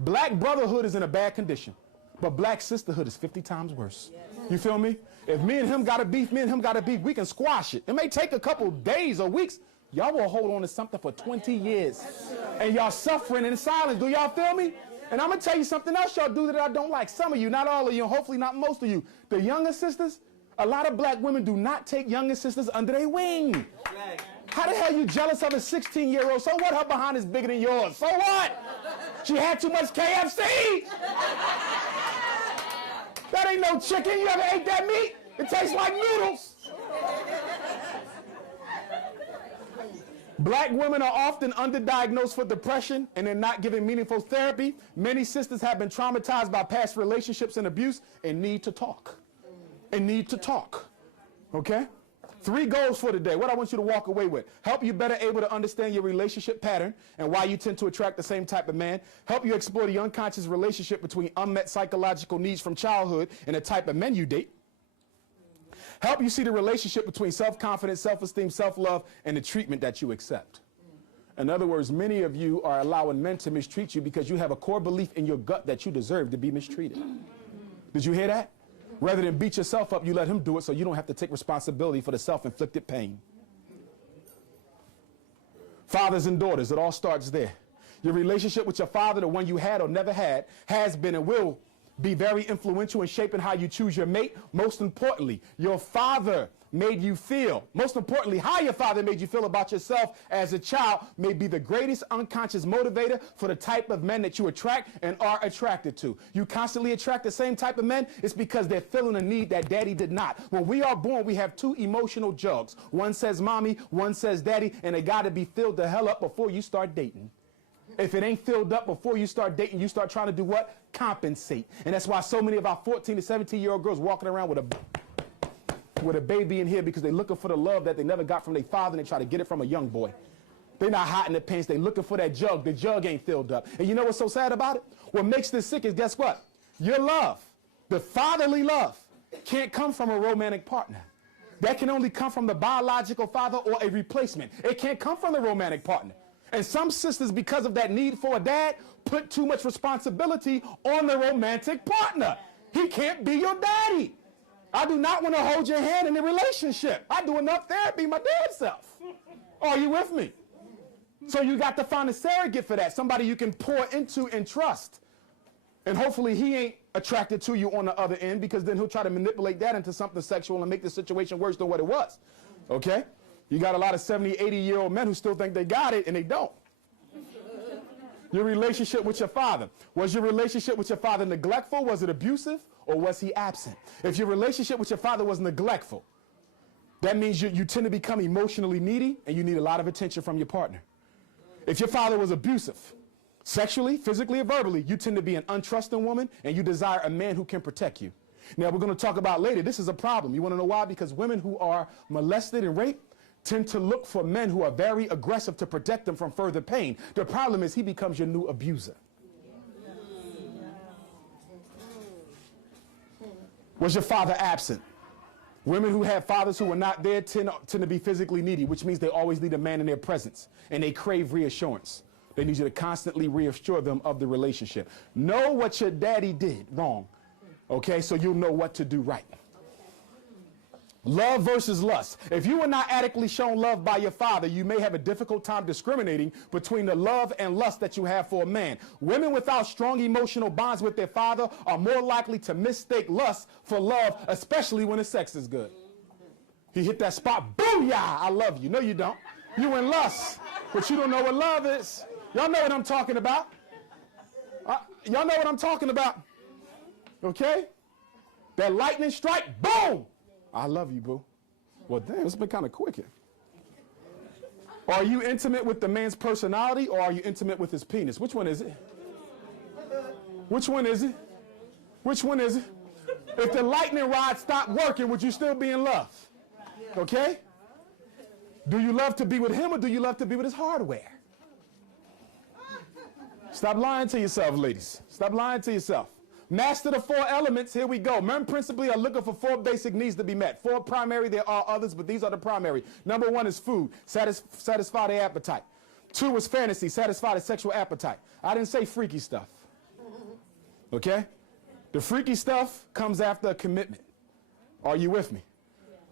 Black brotherhood is in a bad condition, but black sisterhood is 50 times worse. You feel me? If me and him got a beef, we can squash it. It may take a couple days or weeks. Y'all will hold on to something for 20 years. And y'all suffering in silence. Do y'all feel me? And I'm going to tell you something else y'all do that I don't like. Some of you, not all of you, and hopefully not most of you. The younger sisters, a lot of black women do not take younger sisters under their wing. How the hell you jealous of a 16-year-old? So what? Her behind is bigger than yours. So what? She had too much KFC. That ain't no chicken. You ever ate that meat? It tastes like noodles. Black women are often underdiagnosed for depression and they're not given meaningful therapy. Many sisters have been traumatized by past relationships and abuse and need to talk. Okay? 3 goals for today. What I want you to walk away with. Help you better able to understand your relationship pattern and why you tend to attract the same type of man. Help you explore the unconscious relationship between unmet psychological needs from childhood and the type of men you date. Help you see the relationship between self-confidence, self-esteem, self-love, and the treatment that you accept. In other words, many of you are allowing men to mistreat you because you have a core belief in your gut that you deserve to be mistreated. Did you hear that? Rather than beat yourself up, you let him do it so you don't have to take responsibility for the self-inflicted pain. Fathers and daughters, it all starts there. Your relationship with your father, the one you had or never had, has been and will be very influential in shaping how you choose your mate. Most importantly, your father made you feel. Most importantly, how your father made you feel about yourself as a child may be the greatest unconscious motivator for the type of men that you attract and are attracted to. You constantly attract the same type of men, it's because they're feeling a need that daddy did not. When we are born, we have 2 emotional jugs. One says mommy, one says daddy, and they got to be filled the hell up before you start dating. If it ain't filled up before you start dating, you start trying to do what? Compensate. And that's why so many of our 14 to 17-year-old girls walking around with a baby in here because they're looking for the love that they never got from their father and they try to get it from a young boy. They're not hot in the pants. They're looking for that jug. The jug ain't filled up. And you know what's so sad about it? What makes this sick is, guess what? Your love, the fatherly love, can't come from a romantic partner. That can only come from the biological father or a replacement. It can't come from the romantic partner. And some sisters, because of that need for a dad, put too much responsibility on the romantic partner. He can't be your daddy. I do not want to hold your hand in a relationship. I do enough therapy my damn self. Are you with me? So you got to find a surrogate for that, somebody you can pour into and trust. And hopefully he ain't attracted to you on the other end, because then he'll try to manipulate that into something sexual and make the situation worse than what it was. Okay? You got a lot of 70, 80-year-old men who still think they got it and they don't. Your relationship with your father. Was your relationship with your father neglectful? Was it abusive? Or was he absent? If your relationship with your father was neglectful, that means you tend to become emotionally needy and you need a lot of attention from your partner. If your father was abusive, sexually, physically, or verbally, you tend to be an untrusting woman and you desire a man who can protect you. Now, we're going to talk about later, this is a problem. You want to know why? Because women who are molested and raped tend to look for men who are very aggressive to protect them from further pain. The problem is he becomes your new abuser. Was your father absent? Women who have fathers who are not there tend to be physically needy, which means they always need a man in their presence, and they crave reassurance. They need you to constantly reassure them of the relationship. Know what your daddy did wrong, okay, so you'll know what to do right. Love versus lust. If you were not adequately shown love by your father, you may have a difficult time discriminating between the love and lust that you have for a man. Women without strong emotional bonds with their father are more likely to mistake lust for love, especially when the sex is good. He hit that spot, booyah, I love you. No, you don't. You in lust, but you don't know what love is. Y'all know what I'm talking about. Y'all know what I'm talking about. Okay? That lightning strike, boom! I love you, boo. Well, damn, it's been kind of quick here. Are you intimate with the man's personality or are you intimate with his penis? Which one is it? Which one is it? Which one is it? If the lightning rod stopped working, would you still be in love? Okay? Do you love to be with him or do you love to be with his hardware? Stop lying to yourself, ladies. Stop lying to yourself. Master the 4 elements. Here we go. Men principally are looking for 4 basic needs to be met. 4 primary. There are others, but these are the primary. Number 1 is food. Satisfy their appetite. 2 is fantasy. Satisfy the sexual appetite. I didn't say freaky stuff. Okay? The freaky stuff comes after a commitment. Are you with me?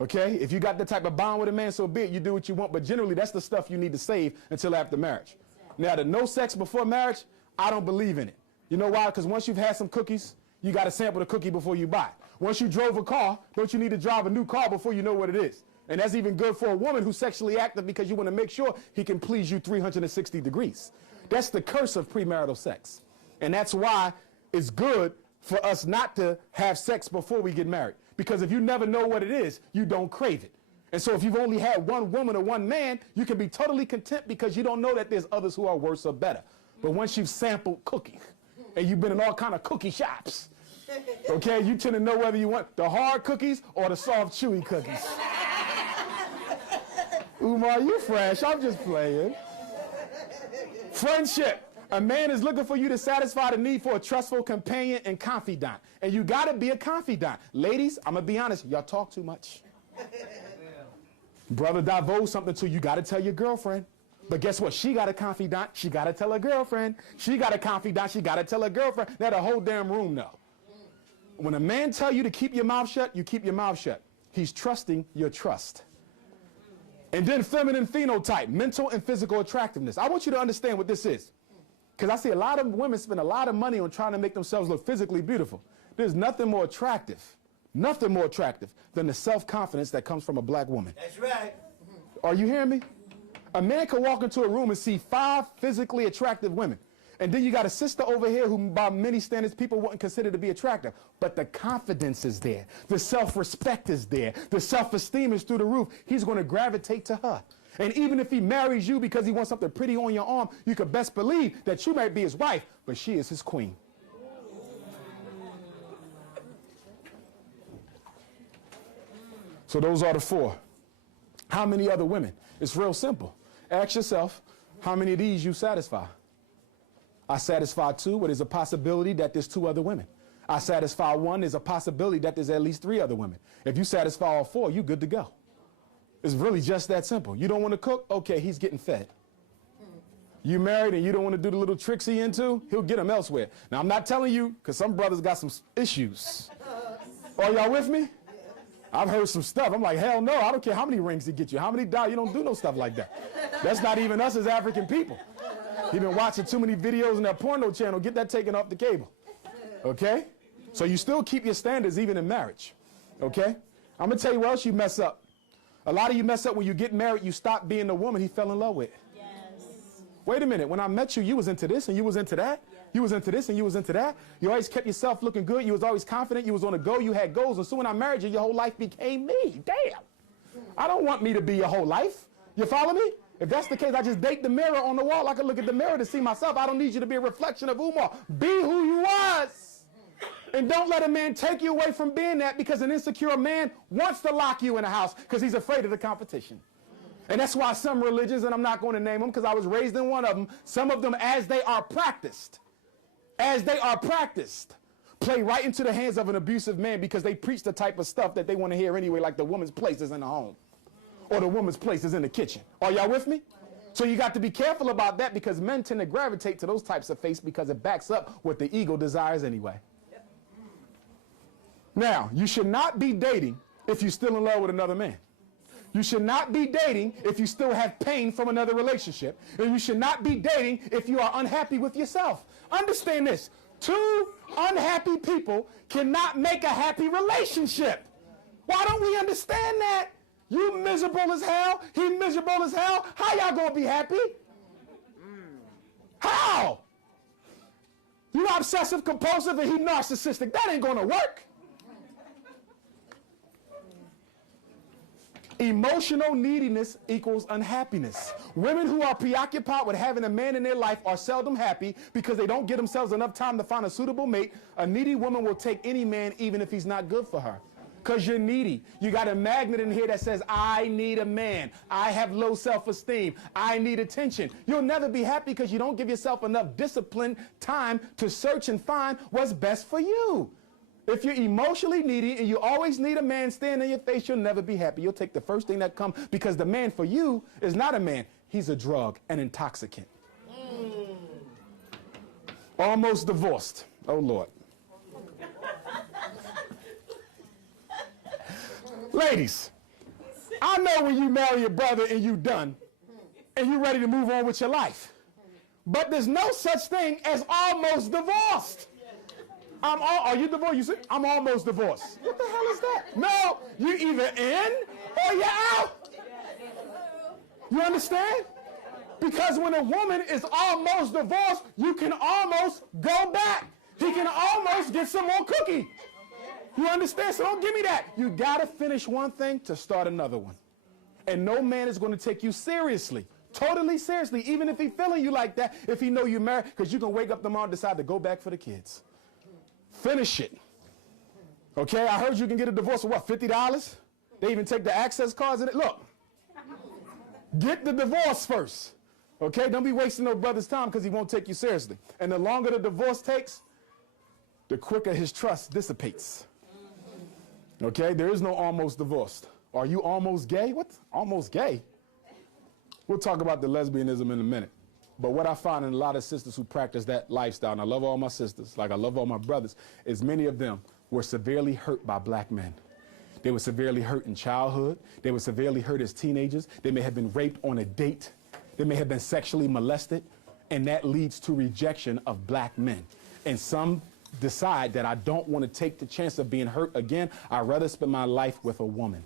Okay? If you got the type of bond with a man, so be it. You do what you want. But generally, that's the stuff you need to save until after marriage. Now, the no sex before marriage, I don't believe in it. You know why? Because once you've had some cookies, you got to sample the cookie before you buy it. Once you drove a car, don't you need to drive a new car before you know what it is? And that's even good for a woman who's sexually active because you want to make sure he can please you 360 degrees. That's the curse of premarital sex. And that's why it's good for us not to have sex before we get married. Because if you never know what it is, you don't crave it. And so if you've only had one woman or one man, you can be totally content because you don't know that there's others who are worse or better. But once you've sampled cookies and you've been in all kind of cookie shops, okay, you tend to know whether you want the hard cookies or the soft, chewy cookies. Umar, you fresh. I'm just playing. Friendship. A man is looking for you to satisfy the need for a trustful companion and confidant. And you got to be a confidant. Ladies, I'm going to be honest, y'all talk too much. Brother divulge something to you, you got to tell your girlfriend. But guess what? She got a confidant, she got to tell her girlfriend. She got a confidant, she got to tell her girlfriend. Now the whole damn room know. When a man tell you to keep your mouth shut, you keep your mouth shut. He's trusting your trust. And then feminine phenotype, mental and physical attractiveness. I want you to understand what this is. Because I see a lot of women spend a lot of money on trying to make themselves look physically beautiful. There's nothing more attractive than the self-confidence that comes from a black woman. That's right. Are you hearing me? A man can walk into a room and see 5 physically attractive women. And then you got a sister over here who by many standards people wouldn't consider to be attractive. But the confidence is there. The self-respect is there. The self-esteem is through the roof. He's going to gravitate to her. And even if he marries you because he wants something pretty on your arm, you could best believe that you might be his wife, but she is his queen. So those are the 4. How many other women? It's real simple. Ask yourself, how many of these you satisfy? I satisfy 2, but there's a possibility that there's 2 other women. I satisfy 1, there's a possibility that there's at least 3 other women. If you satisfy all 4, you're good to go. It's really just that simple. You don't want to cook? Okay, he's getting fed. You married and you don't want to do the little tricks he into? He'll get them elsewhere. Now, I'm not telling you, because some brothers got some issues. Are y'all with me? I've heard some stuff. I'm like, hell no, I don't care how many rings he get you, how many dollars. You don't do no stuff like that. That's not even us as African people. You've been watching too many videos on that porno channel. Get that taken off the cable. Okay? So you still keep your standards even in marriage. Okay? I'm going to tell you what else you mess up. A lot of you mess up when you get married, you stop being the woman he fell in love with. Yes. Wait a minute. When I met you, you was into this and you was into that. Yeah. You was into this and you was into that. You always kept yourself looking good. You was always confident. You was on the go. You had goals. And so when I married you, your whole life became me. Damn. I don't want me to be your whole life. You follow me? If that's the case, I just date the mirror on the wall. I can look at the mirror to see myself. I don't need you to be a reflection of Umar. Be who you was. And don't let a man take you away from being that, because an insecure man wants to lock you in a house because he's afraid of the competition. And that's why some religions, and I'm not going to name them because I was raised in one of them, some of them as they are practiced, play right into the hands of an abusive man because they preach the type of stuff that they want to hear anyway, like the woman's place is in the home or the woman's place is in the kitchen. Are y'all with me? So you got to be careful about that, because men tend to gravitate to those types of faith because it backs up what the ego desires anyway. Now, you should not be dating if you're still in love with another man. You should not be dating if you still have pain from another relationship. And you should not be dating if you are unhappy with yourself. Understand this. 2 unhappy people cannot make a happy relationship. Why don't we understand that? You miserable as hell. He miserable as hell. How y'all gonna be happy? How? You obsessive compulsive and he narcissistic. That ain't gonna work. Emotional neediness equals unhappiness. Women who are preoccupied with having a man in their life are seldom happy because they don't give themselves enough time to find a suitable mate. A needy woman will take any man even if he's not good for her. Because you're needy. You got a magnet in here that says, I need a man. I have low self-esteem. I need attention. You'll never be happy because you don't give yourself enough discipline, time to search and find what's best for you. If you're emotionally needy and you always need a man staring in your face, you'll never be happy. You'll take the first thing that comes, because the man for you is not a man. He's a drug, an intoxicant. Almost divorced. Oh, Lord. Ladies, I know when you marry your brother and you done, and you're ready to move on with your life. But there's no such thing as almost divorced. Are you divorced? You say, I'm almost divorced. What the hell is that? No, you're either in or you're out. You understand? Because when a woman is almost divorced, you can almost go back. He can almost get some more cookie. You understand? So don't give me that. You got to finish one thing to start another one. And no man is going to take you seriously. Totally seriously, even if he feeling you like that, if he know you married, because you can wake up tomorrow and decide to go back for the kids. Finish it. Okay, I heard you can get a divorce for what, $50? They even take the access cards in it. Look, get the divorce first. Okay, don't be wasting no brother's time because he won't take you seriously. And the longer the divorce takes, the quicker his trust dissipates. Okay, there is no almost divorced. Are you almost gay? What? Almost gay? We'll talk about the lesbianism in a minute. But what I find in a lot of sisters who practice that lifestyle, and I love all my sisters, like I love all my brothers, is many of them were severely hurt by black men. They were severely hurt in childhood. They were severely hurt as teenagers. They may have been raped on a date. They may have been sexually molested. And that leads to rejection of black men. And some decide that I don't want to take the chance of being hurt again. I'd rather spend my life with a woman.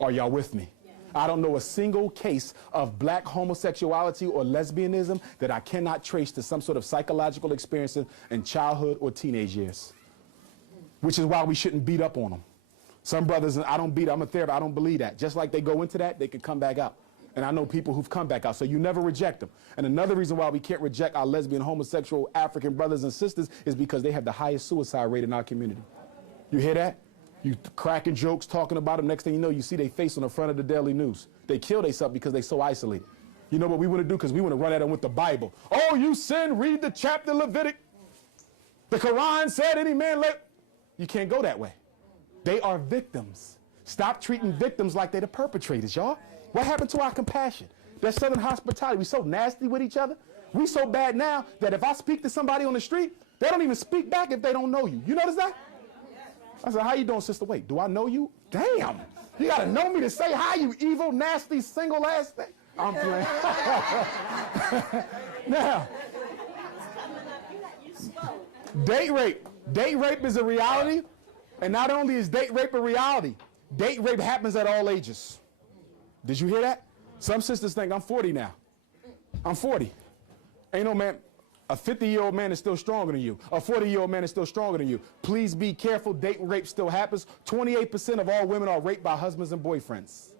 Are y'all with me? I don't know a single case of black homosexuality or lesbianism that I cannot trace to some sort of psychological experience in childhood or teenage years, which is why we shouldn't beat up on them. Some brothers, I don't beat, I'm a therapist, I don't believe that. Just like they go into that, they can come back out. And I know people who've come back out, so you never reject them. And another reason why we can't reject our lesbian, homosexual, African brothers and sisters is because they have the highest suicide rate in our community. You hear that? You cracking jokes, talking about them. Next thing you know, you see their face on the front of the Daily News. They kill themselves because they're so isolated. You know what we want to do? Because we want to run at them with the Bible. Oh, you sin, read the chapter Levitic. The Quran said any man let... You can't go that way. They are victims. Stop treating victims like they're the perpetrators, y'all. What happened to our compassion? That Southern hospitality. We so nasty with each other. We so bad now that if I speak to somebody on the street, they don't even speak back if they don't know you. You notice that? I said, how you doing, sister? Wait, do I know you? Damn. You got to know me to say hi, you evil, nasty, single ass thing. I'm playing. Now, date rape. Date rape is a reality. And not only is date rape a reality, date rape happens at all ages. Did you hear that? Some sisters think I'm 40 now. I'm 40. Ain't no man. A 50-year-old man is still stronger than you. A 40-year-old man is still stronger than you. Please be careful. Date rape still happens. 28% of all women are raped by husbands and boyfriends.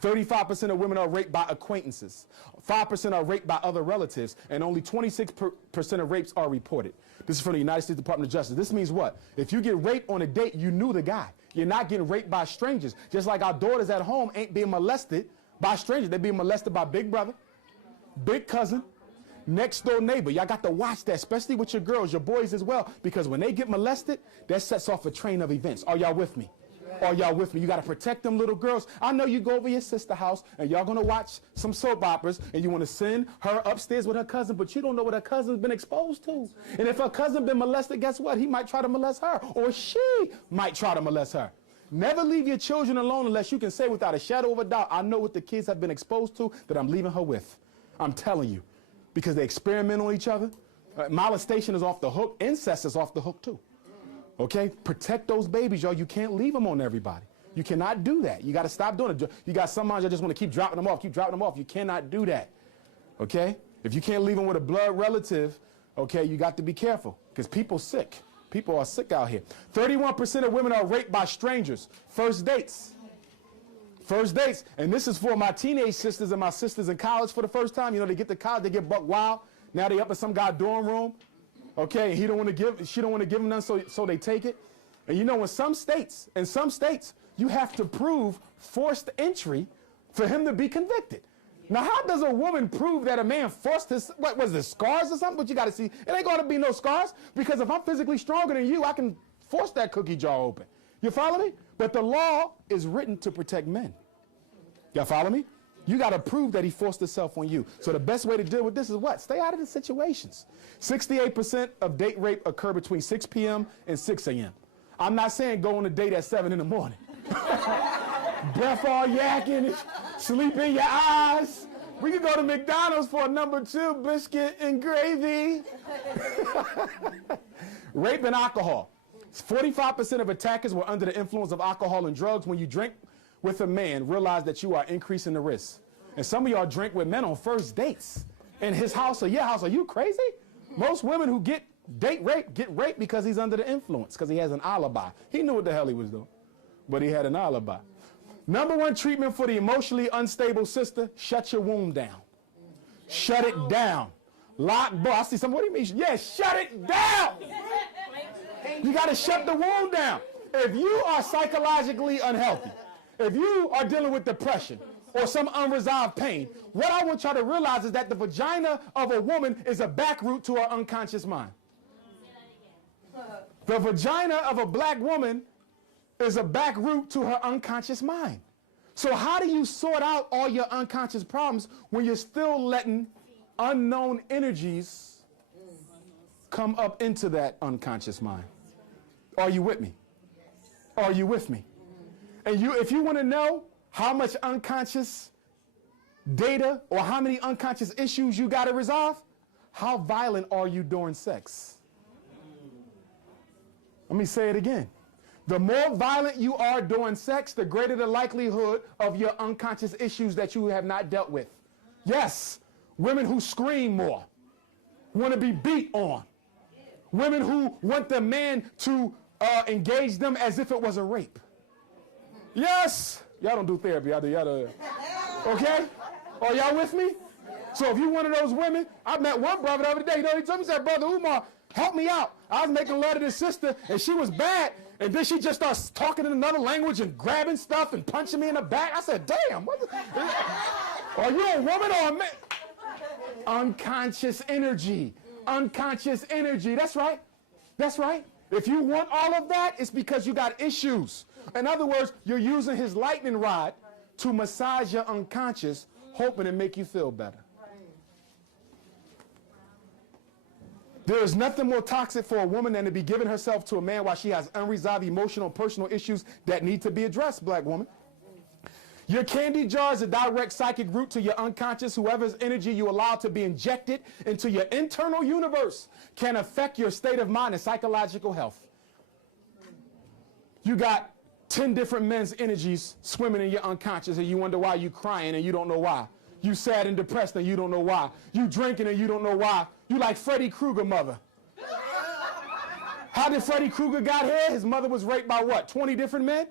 35% of women are raped by acquaintances. 5% are raped by other relatives. And only 26% of rapes are reported. This is from the United States Department of Justice. This means what? If you get raped on a date, you knew the guy. You're not getting raped by strangers. Just like our daughters at home ain't being molested by strangers. They're being molested by big brother, big cousin, next door neighbor. Y'all got to watch that, especially with your girls, your boys as well, because when they get molested, that sets off a train of events. Are y'all with me? Are y'all with me? You got to protect them little girls. I know you go over your sister's house and y'all going to watch some soap operas and you want to send her upstairs with her cousin, but you don't know what her cousin's been exposed to. And if her cousin been molested, guess what? He might try to molest her, or she might try to molest her. Never leave your children alone unless you can say without a shadow of a doubt, I know what the kids have been exposed to that I'm leaving her with. I'm telling you. Because they experiment on each other. Molestation is off the hook. Incest is off the hook too. Okay? Protect those babies, y'all. You can't leave them on everybody. You cannot do that. You got to stop doing it. You got some moms that just want to keep dropping them off, keep dropping them off. You cannot do that. Okay? If you can't leave them with a blood relative, okay, you got to be careful because people sick. People are sick out here. 31% of women are raped by strangers. First dates. First dates, and this is for my teenage sisters and my sisters in college for the first time. You know, they get to college, they get buck wild. Now they up in some guy's dorm room. Okay, he don't want to give, she don't want to give him none, so they take it. And you know, in some states, you have to prove forced entry for him to be convicted. Now, how does a woman prove that a man forced his, what was this, scars or something? But you got to see, it ain't going to be no scars, because if I'm physically stronger than you, I can force that cookie jar open. You follow me? But the law is written to protect men. Y'all follow me? You got to prove that he forced himself on you. So the best way to deal with this is what? Stay out of the situations. 68% of date rape occur between 6 p.m. and 6 a.m. I'm not saying go on a date at 7 in the morning. breath all yakking, sleep in your eyes. We could go to McDonald's for a #2 biscuit and gravy. Rape and alcohol. 45% of attackers were under the influence of alcohol and drugs. When you drink with a man, realize that you are increasing the risk. And some of y'all drink with men on first dates in his house or your house. Are you crazy? Most women who get raped because he's under the influence, because he has an alibi. He knew what the hell he was doing, but he had an alibi. #1 treatment for the emotionally unstable sister: shut your womb down. Shut it down. Lock, boy, I see somebody, what do you mean? Yeah, shut it down. You got to shut the womb down. If you are psychologically unhealthy, if you are dealing with depression or some unresolved pain, what I want y'all to realize is that the vagina of a woman is a back route to her unconscious mind. The vagina of a black woman is a back route to her unconscious mind. So how do you sort out all your unconscious problems when you're still letting unknown energies come up into that unconscious mind? Are you with me? Are you with me? And if you want to know how much unconscious data or how many unconscious issues you got to resolve, how violent are you during sex? Let me say it again. The more violent you are during sex, the greater the likelihood of your unconscious issues that you have not dealt with. Yes, women who scream more, want to be beat on. Women who want the man to engage them as if it was a rape. Yes. Y'all don't do therapy. Y'all do. Okay? Are y'all with me? So if you're one of those women, I met one brother the other day. You know, he told me, he said, "Brother Umar, help me out. I was making love to this sister, and she was bad. And then she just starts talking in another language and grabbing stuff and punching me in the back." I said, "Damn, are you a woman or a man?" Unconscious energy. Unconscious energy. That's right. That's right. If you want all of that, it's because you got issues. In other words, you're using his lightning rod to massage your unconscious, hoping to make you feel better. There is nothing more toxic for a woman than to be giving herself to a man while she has unresolved emotional, personal issues that need to be addressed, black woman. Your candy jar is a direct psychic route to your unconscious. Whoever's energy you allow to be injected into your internal universe can affect your state of mind and psychological health. You got 10 different men's energies swimming in your unconscious, and you wonder why you crying and you don't know why. You sad and depressed and you don't know why. You drinking and you don't know why. You like Freddy Krueger mother. How did Freddy Krueger got here? His mother was raped by what, 20 different men?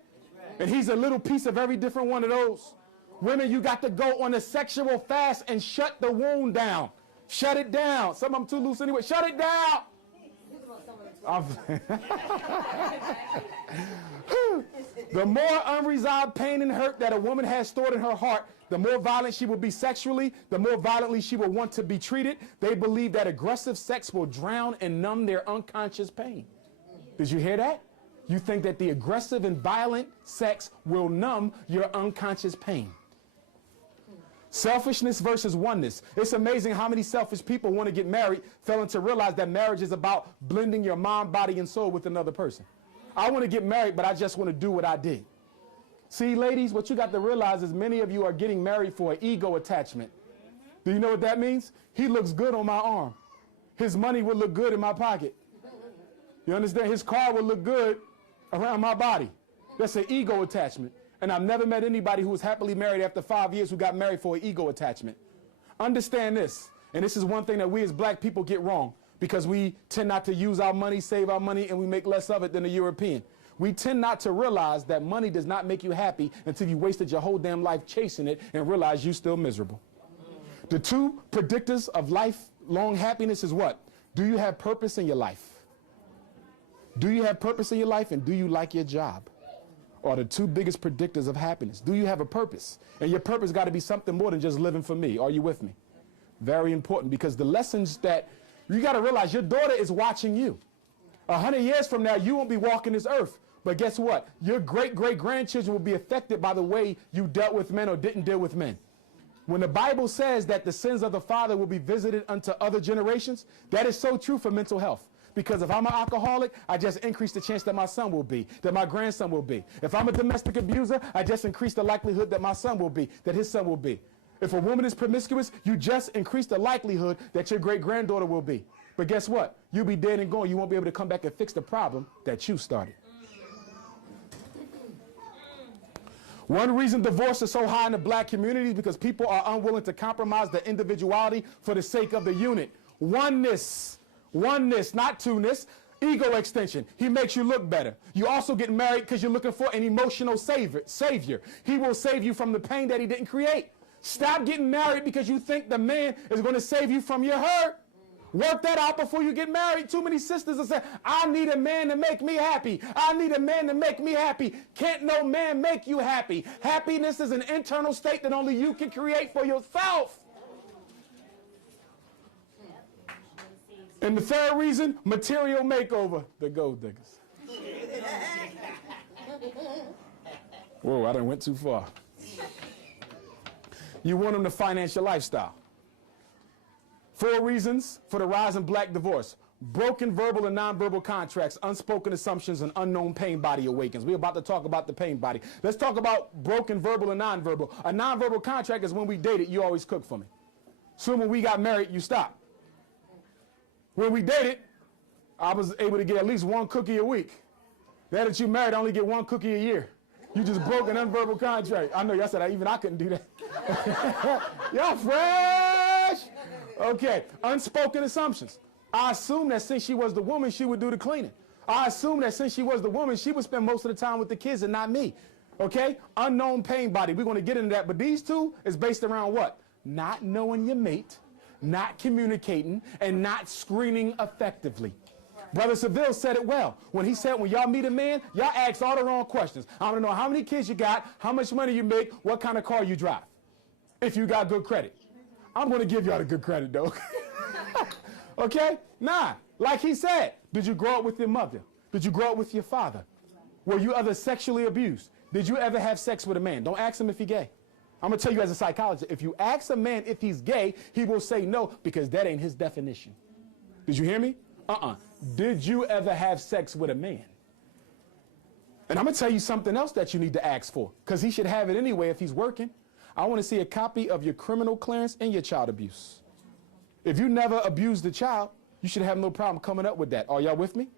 And he's a little piece of every different one of those. Women, you got to go on a sexual fast and shut the wound down. Shut it down. Some of them too loose anyway. Shut it down. The more unresolved pain and hurt that a woman has stored in her heart, the more violent she will be sexually, the more violently she will want to be treated. They believe that aggressive sex will drown and numb their unconscious pain. Did you hear that? You think that the aggressive and violent sex will numb your unconscious pain. Selfishness versus oneness. It's amazing how many selfish people want to get married, failing to realize that marriage is about blending your mind, body, and soul with another person. I want to get married, but I just want to do what I did. See, ladies, what you got to realize is many of you are getting married for an ego attachment. Do you know what that means? He looks good on my arm. His money will look good in my pocket. You understand? His car will look good around my body. That's an ego attachment. And I've never met anybody who was happily married after 5 years who got married for an ego attachment. Understand this, and this is one thing that we as black people get wrong, because we tend not to use our money, save our money, and we make less of it than a European. We tend not to realize that money does not make you happy until you wasted your whole damn life chasing it and realize you're still miserable. The two predictors of lifelong happiness is what? Do you have purpose in your life? Do you have purpose in your life, and do you like your job? Are the two biggest predictors of happiness. Do you have a purpose? And your purpose got to be something more than just living for me. Are you with me? Very important, because the lessons that you got to realize, your daughter is watching you. 100 years from now, you won't be walking this earth. But guess what? Your great-great-grandchildren will be affected by the way you dealt with men or didn't deal with men. When the Bible says that the sins of the father will be visited unto other generations, that is so true for mental health. Because if I'm an alcoholic, I just increase the chance that my son will be, that my grandson will be. If I'm a domestic abuser, I just increase the likelihood that my son will be, that his son will be. If a woman is promiscuous, you just increase the likelihood that your great-granddaughter will be. But guess what? You'll be dead and gone. You won't be able to come back and fix the problem that you started. One reason divorce is so high in the black community is because people are unwilling to compromise their individuality for the sake of the unit. Oneness, not two-ness. Ego extension. He makes you look better. You also get married because you're looking for an emotional savior. He will save you from the pain that he didn't create. Stop getting married because you think the man is going to save you from your hurt. Work that out before you get married. Too many sisters will say, I need a man to make me happy. I need a man to make me happy. Can't no man make you happy. Happiness is an internal state that only you can create for yourself. And the third reason, material makeover, the gold diggers. Whoa, I done went too far. You want them to finance your lifestyle. 4 reasons for the rise in black divorce. Broken verbal and nonverbal contracts, unspoken assumptions, and unknown pain body awakens. We're about to talk about the pain body. Let's talk about broken verbal and nonverbal. A nonverbal contract is when we dated, you always cook for me. So when we got married, you stopped. When we dated, I was able to get at least 1 cookie a week. Now that you married, I only get 1 cookie a year. You just broke an unverbal contract. I know y'all said even I couldn't do that. Y'all fresh. Okay, unspoken assumptions. I assume that since she was the woman, she would do the cleaning. I assume that since she was the woman, she would spend most of the time with the kids and not me. Okay, unknown pain body. We're going to get into that, but these 2 is based around what? Not knowing your mate, not communicating, and not screening effectively. Brother Seville said it well when he said when y'all meet a man, y'all ask all the wrong questions. I want to know how many kids you got, how much money you make, what kind of car you drive, if you got good credit. I'm going to give y'all the good credit, though. Okay? Nah. Like he said, did you grow up with your mother? Did you grow up with your father? Were you ever sexually abused? Did you ever have sex with a man? Don't ask him if he's gay. I'm going to tell you as a psychologist, if you ask a man if he's gay, he will say no because that ain't his definition. Did you hear me? Did you ever have sex with a man? And I'm going to tell you something else that you need to ask for because he should have it anyway if he's working. I want to see a copy of your criminal clearance and your child abuse. If you never abused the child, you should have no problem coming up with that. Are y'all with me?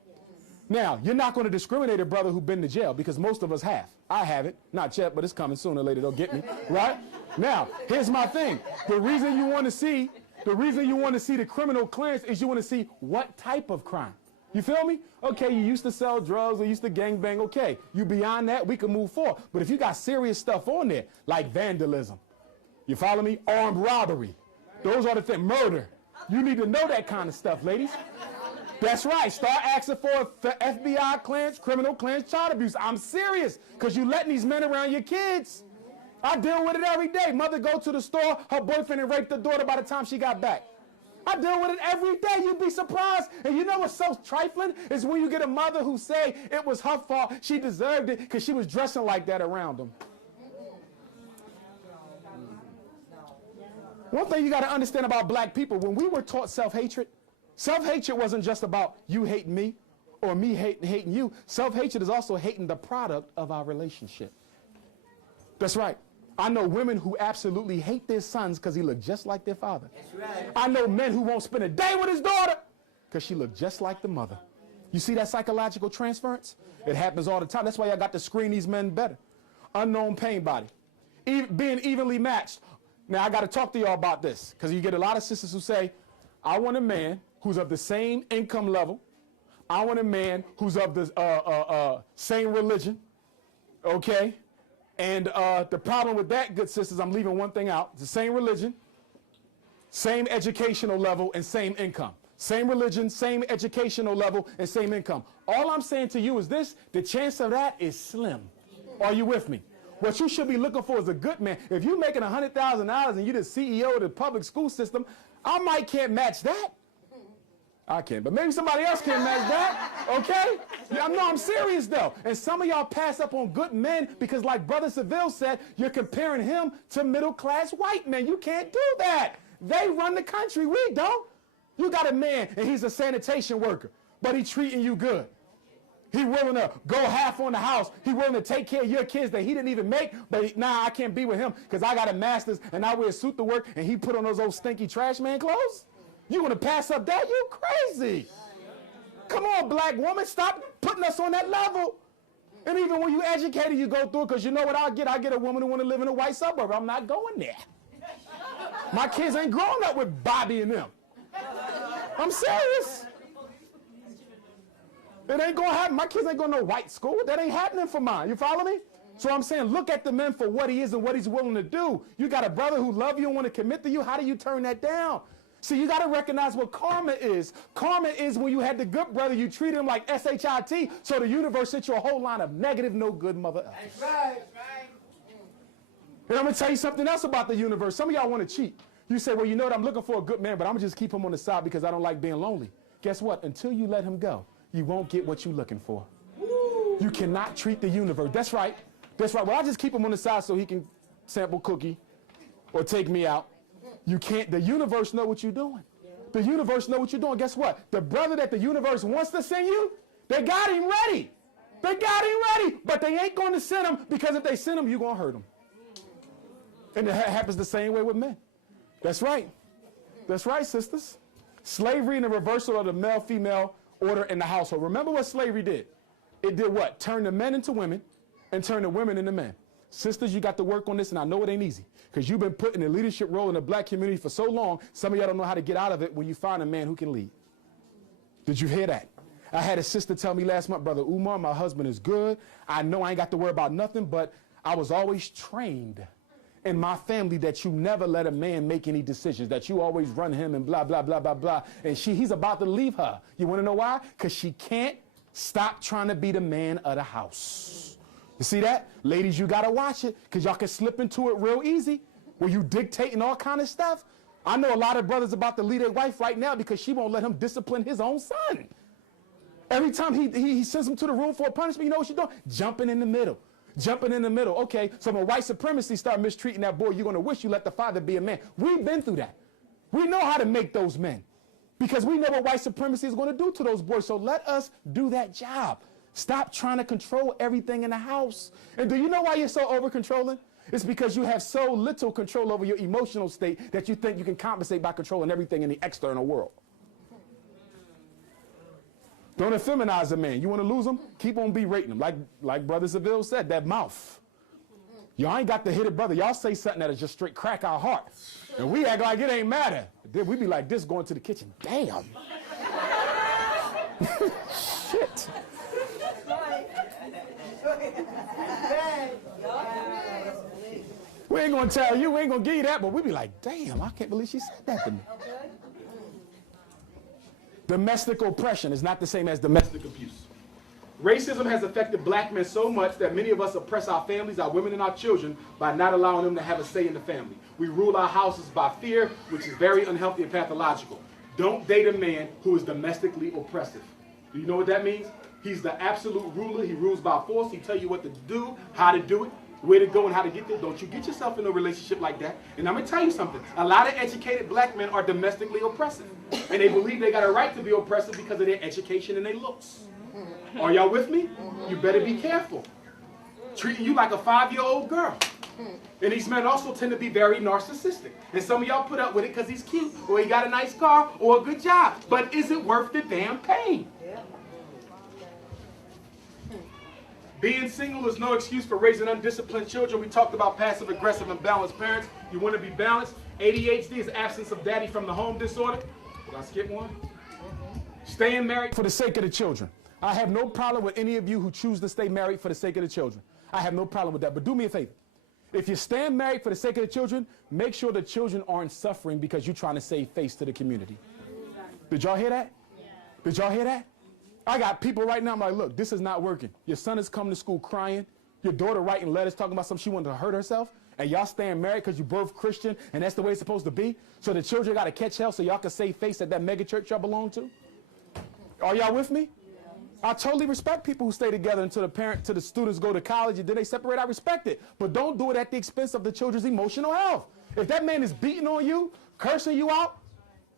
Now, you're not going to discriminate a brother who's been to jail because most of us have. I haven't. Not yet, but it's coming sooner or later. They'll get me. Right? Now, here's my thing. The reason you want to see the criminal clearance is you want to see what type of crime. You feel me? Okay, you used to sell drugs or used to gangbang. Okay, you beyond that, we can move forward. But if you got serious stuff on there, like vandalism, you follow me? Armed robbery. Those are the things. Murder. You need to know that kind of stuff, ladies. That's right. Start asking for FBI clearance, criminal clearance, child abuse. I'm serious because you letting these men around your kids. I deal with it every day. Mother go to the store, her boyfriend and raped the daughter by the time she got back. I deal with it every day. You'd be surprised. And you know what's so trifling is when you get a mother who say it was her fault, she deserved it because she was dressing like that around them. One thing you got to understand about black people, when we were taught self-hatred wasn't just about you hating me or me hating you. Self-hatred is also hating the product of our relationship. That's right. I know women who absolutely hate their sons because he looked just like their father. That's right. I know men who won't spend a day with his daughter because she looked just like the mother. You see that psychological transference? It happens all the time. That's why y'all got to screen these men better. Unknown pain body. Being evenly matched. Now, I got to talk to y'all about this because you get a lot of sisters who say, I want a man who's of the same income level. I want a man who's of the same religion. Okay? And the problem with that, good sisters, I'm leaving one thing out. It's the same religion, same educational level, and same income. Same religion, same educational level, and same income. All I'm saying to you is this, the chance of that is slim. Are you with me? What you should be looking for is a good man. If you're making $100,000 and you're the CEO of the public school system, I might can't match that. I can't, but maybe somebody else can match that, okay? Yeah, no, I'm serious, though. And some of y'all pass up on good men because, like Brother Seville said, you're comparing him to middle-class white men. You can't do that. They run the country. We don't. You got a man, and he's a sanitation worker. but he treating you good. He willing to go half on the house. He willing to take care of your kids that he didn't even make, but I can't be with him because I got a master's and I wear a suit to work and he put on those old stinky trash man clothes? You want to pass up that? You crazy. Come on, black woman, stop putting us on that level. And even when you educated, you go through it because you know what I get? I get a woman who want to live in a white suburb. I'm not going there. My kids ain't growing up with Bobby and them. I'm serious. It ain't going to happen. My kids ain't going to no white school. That ain't happening for mine. You follow me? So I'm saying look at the man for what he is and what he's willing to do. You got a brother who loves you and want to commit to you. How do you turn that down? See, you got to recognize what karma is. Karma is when you had the good brother, you treated him like SHIT, so the universe sent you a whole line of negative, no good mother effers. That's right. That's right. And I'm going to tell you something else about the universe. Some of y'all want to cheat. You say, well, you know what? I'm looking for a good man, but I'm going to just keep him on the side because I don't like being lonely. Guess what? Until you let him go, you won't get what you're looking for. Woo. You cannot treat the universe. That's right. That's right. Well, I'll just keep him on the side so he can sample cookie or take me out. You can't. The universe know what you're doing. The universe know what you're doing. Guess what? The brother that the universe wants to send you, they got him ready. They got him ready. But they ain't going to send him because if they send him, you're going to hurt him. And it happens the same way with men. That's right. That's right, sisters. Slavery and the reversal of the male-female order in the household. Remember what slavery did? It did what? Turn the men into women and turn the women into men. Sisters, you got to work on this, and I know it ain't easy because you've been put in a leadership role in the black community for so long, some of y'all don't know how to get out of it when you find a man who can lead. Did you hear that? I had a sister tell me last month, Brother Umar, my husband is good. I know I ain't got to worry about nothing, but I was always trained in my family that you never let a man make any decisions, that you always run him and blah, blah, blah, blah, blah. And he's about to leave her. You want to know why? Because she can't stop trying to be the man of the house. You see that? Ladies, you got to watch it because y'all can slip into it real easy where you dictating all kind of stuff. I know a lot of brothers about to leave their wife right now because she won't let him discipline his own son. Every time he sends him to the room for a punishment, you know what she's doing? Jumping in the middle. Jumping in the middle. Okay, so when white supremacy start mistreating that boy, you're going to wish you let the father be a man. We've been through that. We know how to make those men because we know what white supremacy is going to do to those boys. So let us do that job. Stop trying to control everything in the house. And do you know why you're so over-controlling? It's because you have so little control over your emotional state that you think you can compensate by controlling everything in the external world. Don't effeminize a man. You want to lose him? Keep on berating him. Like Brother Seville said, that mouth. Y'all ain't got to hit it, brother. Y'all say something that'll just straight crack our heart. And we act like it ain't matter. Then we be like this going to the kitchen. Damn. Shit. We ain't going to tell you. We ain't going to give you that. But we be like, damn, I can't believe she said that to me. Domestic oppression is not the same as domestic abuse. Racism has affected black men so much that many of us oppress our families, our women, and our children by not allowing them to have a say in the family. We rule our houses by fear, which is very unhealthy and pathological. Don't date a man who is domestically oppressive. Do you know what that means? He's the absolute ruler. He rules by force. He tells you what to do, how to do it, where to go, and how to get there. Don't you get yourself in a relationship like that. And I'm going to tell you something. A lot of educated black men are domestically oppressive. And they believe they got a right to be oppressive because of their education and their looks. Are y'all with me? You better be careful. Treating you like a 5-year-old girl. And these men also tend to be very narcissistic. And some of y'all put up with it because he's cute, or he got a nice car, or a good job. But is it worth the damn pain? Being single is no excuse for raising undisciplined children. We talked about passive, aggressive, and balanced parents. You want to be balanced. ADHD is absence of daddy from the home disorder. Did I skip one? Staying married for the sake of the children. I have no problem with any of you who choose to stay married for the sake of the children. I have no problem with that. But do me a favor. If you stand married for the sake of the children, make sure the children aren't suffering because you're trying to save face to the community. Did y'all hear that? Did y'all hear that? I got people right now, I'm like, look, this is not working. Your son is coming to school crying. Your daughter writing letters talking about something she wanted to hurt herself. And y'all staying married because you both Christian and that's the way it's supposed to be. So the children got to catch hell so y'all can save face at that mega church y'all belong to. Are y'all with me? I totally respect people who stay together until the students go to college and then they separate. I respect it. But don't do it at the expense of the children's emotional health. If that man is beating on you, cursing you out,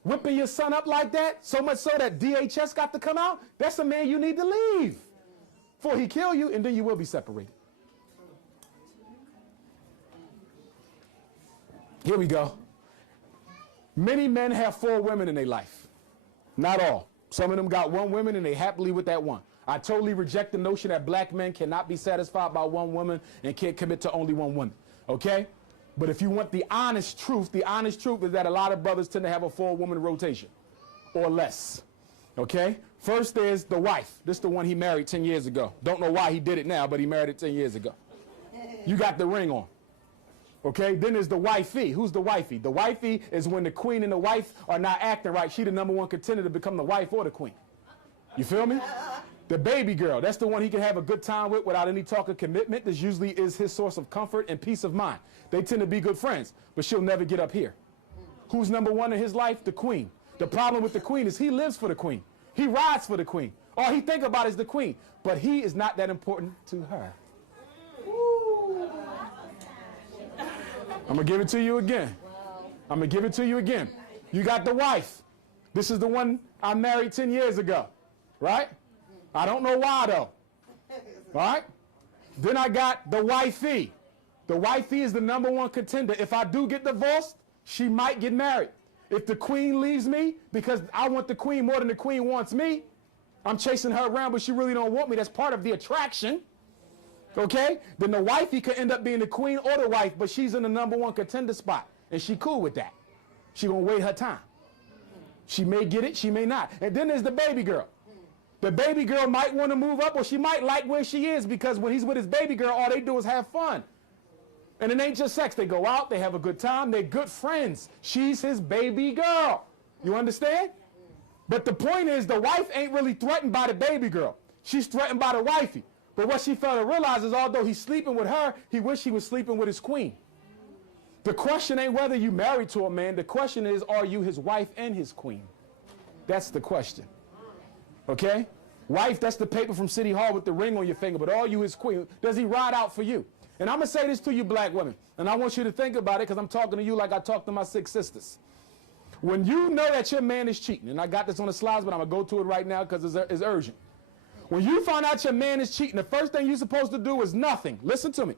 whipping your son up like that, so much so that DHS got to come out, that's a man you need to leave before he kill you, and then you will be separated. Here we go. Many men have 4 women in their life. Not all. Some of them got 1 woman and they happily with that one. I totally reject the notion that black men cannot be satisfied by 1 woman and can't commit to only 1 woman. Okay? But if you want the honest truth is that a lot of brothers tend to have a 4-woman rotation or less. Okay? First there's the wife. This is the one he married 10 years ago. Don't know why he did it now, but he married it 10 years ago. You got the ring on. Okay? Then there's the wifey. Who's the wifey? The wifey is when the queen and the wife are not acting right. She the #1 contender to become the wife or the queen. You feel me? The baby girl, that's the one he can have a good time with without any talk of commitment. This usually is his source of comfort and peace of mind. They tend to be good friends, but she'll never get up here. Who's #1 in his life? The queen. The problem with the queen is he lives for the queen. He rides for the queen. All he think about is the queen, but he is not that important to her. I'm going to give it to you again. I'm going to give it to you again. You got the wife. This is the one I married 10 years ago, right? I don't know why, though. All right? Then I got the wifey. The wifey is the #1 contender. If I do get divorced, she might get married. If the queen leaves me because I want the queen more than the queen wants me, I'm chasing her around, but she really don't want me. That's part of the attraction. Okay? Then the wifey could end up being the queen or the wife, but she's in the #1 contender spot, and she cool with that. She gonna wait her time. She may get it, she may not. And then there's the baby girl. The baby girl might want to move up, or she might like where she is, because when he's with his baby girl, all they do is have fun. And it ain't just sex. They go out, they have a good time, they're good friends. She's his baby girl. You understand? But the point is, the wife ain't really threatened by the baby girl. She's threatened by the wifey. But what she failed to realize is, although he's sleeping with her, he wished he was sleeping with his queen. The question ain't whether you married to a man. The question is, are you his wife and his queen? That's the question. Okay? Wife, that's the paper from City Hall with the ring on your finger, but are you his queen? Does he ride out for you? And I'm going to say this to you black women, and I want you to think about it, because I'm talking to you like I talk to my 6 sisters. When you know that your man is cheating, and I got this on the slides, but I'm going to go to it right now because it's urgent. When you find out your man is cheating, the first thing you're supposed to do is nothing. Listen to me.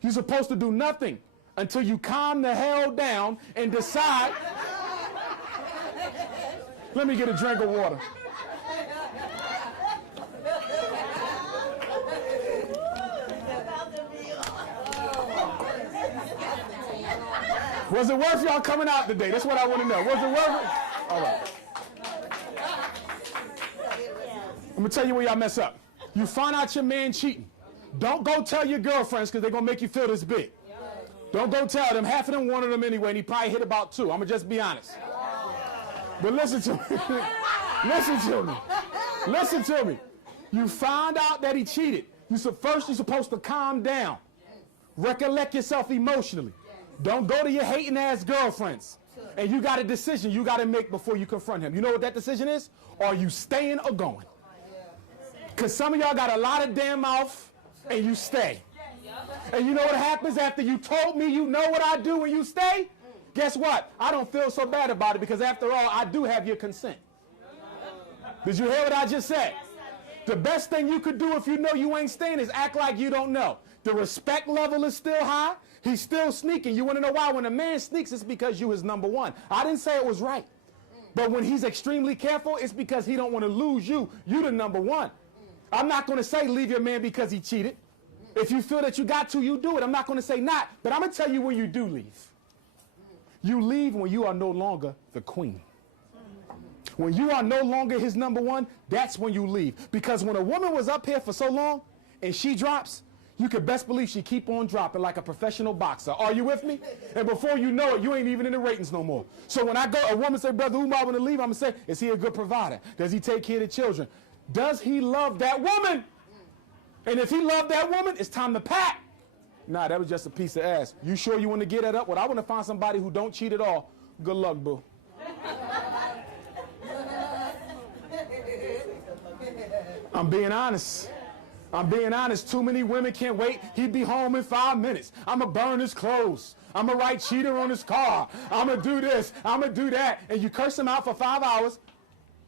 You're supposed to do nothing until you calm the hell down and decide. Let me get a drink of water. Was it worth y'all coming out today? That's what I want to know. Was it worth it? All right. I'm going to tell you where y'all mess up. You find out your man cheating. Don't go tell your girlfriends, because they're going to make you feel this big. Don't go tell them. Half of them wanted them anyway, and he probably hit about 2. I'm going to just be honest. But listen to me. Listen to me. Listen to me. You find out that he cheated. First, you're supposed to calm down. Recollect yourself emotionally. Don't go to your hating ass girlfriends. And you got a decision you got to make before you confront him. You know what that decision is? Are you staying or going? Because some of y'all got a lot of damn mouth and you stay. And you know what happens after you told me you know what I do when you stay? Guess what? I don't feel so bad about it, because after all, I do have your consent. Did you hear what I just said? The best thing you could do if you know you ain't staying is act like you don't know. The respect level is still high. He's still sneaking. You want to know why? When a man sneaks, it's because you is #1. I didn't say it was right. But when he's extremely careful, it's because he don't want to lose you. You the #1. I'm not going to say leave your man because he cheated. If you feel that you got to, you do it. I'm not going to say not. But I'm going to tell you when you do leave. You leave when you are no longer the queen. When you are no longer his #1, that's when you leave. Because when a woman was up here for so long and she drops, you can best believe she keep on dropping like a professional boxer. Are you with me? And before you know it, you ain't even in the ratings no more. So when a woman say, Brother Umar, want to leave, I'm going to say, is he a good provider? Does he take care of the children? Does he love that woman? And if he loved that woman, it's time to pack. Nah, that was just a piece of ass. You sure you want to get that up? Well, I want to find somebody who don't cheat at all. Good luck, boo. I'm being honest. I'm being honest, too many women can't wait. He'd be home in 5 minutes. I'm going to burn his clothes. I'm going to write cheater on his car. I'm going to do this. I'm going to do that. And you curse him out for 5 hours.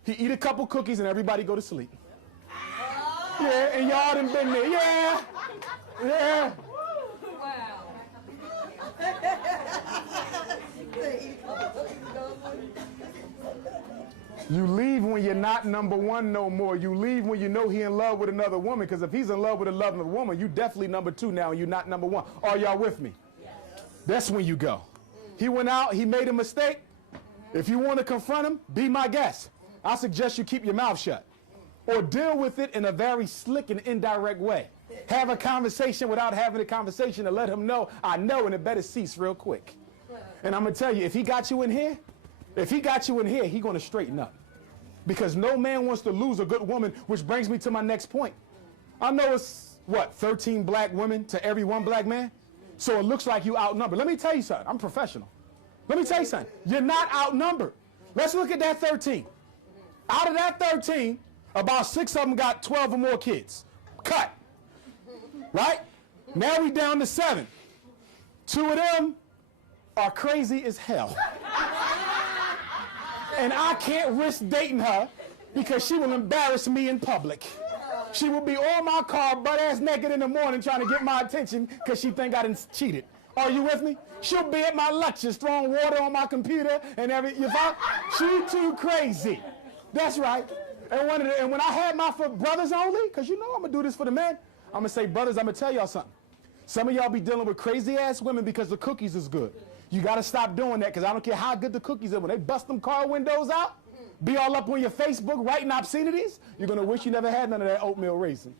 He eat a couple cookies and everybody go to sleep. Yeah, and y'all done been there. Yeah. Yeah. You leave when you're not number one no more. You leave when you know he in love with another woman, because if he's in love with another woman, you definitely number two now and you're not number one. Are y'all with me? Yes. That's when you go. He went out, he made a mistake. If you want to confront him, be my guest. I suggest you keep your mouth shut. Or deal with it in a very slick and indirect way. Have a conversation without having a conversation and let him know, I know, and it better cease real quick. And I'm going to tell you, if he got you in here, he's going to straighten up. Because no man wants to lose a good woman, which brings me to my next point. I know it's, 13 black women to every one black man? So it looks like you outnumbered. Let me tell you something. I'm professional. Let me tell you something. You're not outnumbered. Let's look at that 13. Out of that 13, about 6 of them got 12 or more kids. Cut. Right? Now we down to 7. 2 of them are crazy as hell. And I can't risk dating her because she will embarrass me in public. She will be on my car butt-ass naked in the morning trying to get my attention because she think I done cheated. Are you with me? She'll be at my lectures throwing water on my computer and everything. She too crazy. That's right. And when I had my for brothers only, because you know I'm going to do this for the men, I'm going to say, brothers, I'm going to tell y'all something. Some of y'all be dealing with crazy-ass women because the cookies is good. You got to stop doing that, because I don't care how good the cookies are. When they bust them car windows out, be all up on your Facebook writing obscenities, you're going to wish you never had none of that oatmeal raisin.